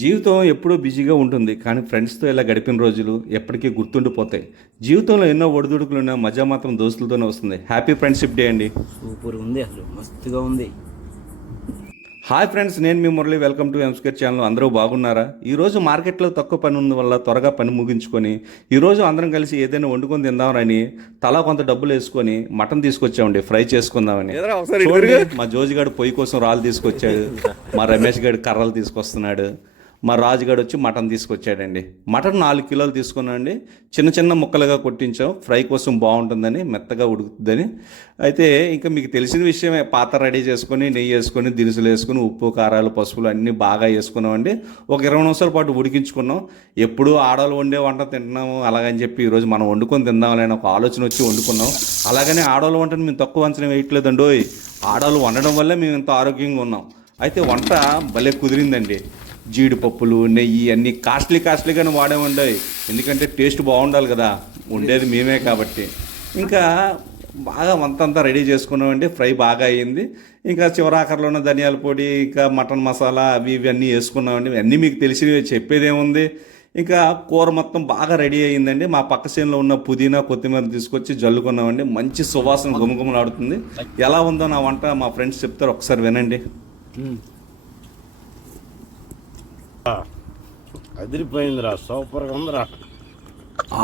జీవితం ఎప్పుడూ బిజీగా ఉంటుంది. కానీ ఫ్రెండ్స్‌తో ఇలా గడిపిన రోజులు ఎప్పటికీ గుర్తుండిపోతాయి. జీవితంలో ఎన్నో ఒడిదుడుకులున్న మజా మాత్రం దోస్తులతోనే వస్తుంది. హ్యాపీ ఫ్రెండ్‌షిప్ డే అండి. సూపర్ ఉంది, అసలు మస్తుగా ఉంది. హాయ్ ఫ్రెండ్స్, నేను మీ మురళి. వెల్కమ్ టు ఎంస్కేర్ ఛానల్. అందరూ బాగున్నారా? ఈరోజు మార్కెట్లో తక్కువ పని ఉన్న వల్ల త్వరగా పని ముగించుకొని ఈరోజు అందరం కలిసి ఏదైనా వండుకొని తిందామని తలా కొంత డబ్బులు వేసుకొని మటన్ తీసుకొచ్చామండి, ఫ్రై చేసుకుందామని. చూడండి, మా జోజిగాడు పొయ్యి కోసం రాళ్ళు తీసుకొచ్చాడు, మా రమేష్ గారు కర్రలు తీసుకొస్తున్నాడు, మా రాజుగాడు వచ్చి మటన్ తీసుకొచ్చాడండి. మటన్ 4 కిలోలు తీసుకున్నామండి. చిన్న చిన్న ముక్కలుగా కొట్టించాం, ఫ్రై కోసం బాగుంటుందని, మెత్తగా ఉడుకుతుందని. అయితే ఇంకా మీకు తెలిసిన విషయమే, పాత రెడీ చేసుకొని నెయ్యి వేసుకొని దినుసులు వేసుకొని ఉప్పు కారాలు పసుపులు అన్నీ బాగా వేసుకున్నామండి. ఒక 20 నిమిషాల పాటు ఉడికించుకున్నాం. ఎప్పుడు ఆడవాళ్ళు వండే వంట తింటున్నాము అలాగని చెప్పి ఈరోజు మనం వండుకొని తిందామని ఒక ఆలోచన వచ్చి వండుకున్నాం. అలాగనే ఆడవాళ్ళ వంటని మేము తక్కువ అంచనా వేయట్లేదండి. ఆడవాళ్ళు వండడం వల్లే మేము ఇంత ఆరోగ్యంగా ఉన్నాం. అయితే వంట భలే కుదిరిందండి. జీడిపప్పులు నెయ్యి అన్నీ కాస్ట్లీగానే వాడామండి. ఎందుకంటే టేస్ట్ బాగుండాలి కదా, ఉండేది మేమే కాబట్టి. ఇంకా బాగా వంతంతా రెడీ చేసుకున్నామండి. ఫ్రై బాగా అయ్యింది. ఇంకా చివరాఖరిలో ఉన్న ధనియాల పొడి, ఇంకా మటన్ మసాలా అవి ఇవి అన్నీ వేసుకున్నామండి. అన్నీ మీకు తెలిసినవి, చెప్పేదేముంది. ఇంకా కూర మొత్తం బాగా రెడీ అయ్యిందండి. మా పక్క చేనులో ఉన్న పుదీనా కొత్తిమీర తీసుకొచ్చి జల్లుకున్నామండి. మంచి సువాసన గుమగుమలాడుతుంది. ఎలా ఉందో నా వంట మా ఫ్రెండ్స్ చెప్తారు, ఒకసారి వినండి. అదిరిపోయిందిరా, సూపర్గా ఉందిరా.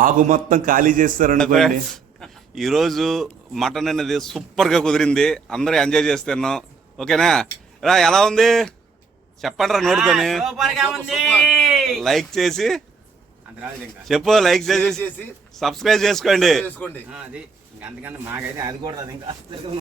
ఆగు మొత్తం ఖాళీ చేస్తారనుకోండి. ఈరోజు మటన్ అనేది సూపర్గా కుదిరింది. అందరూ ఎంజాయ్ చేస్తున్నాం. ఓకేనా రా, ఎలా ఉంది చెప్పండి రా నోటితోని. లైక్ చేసి చెప్పు, లైక్ చేసి సబ్స్క్రైబ్ చేసుకోండి. అంతకంటే మాకైతే అది కూడా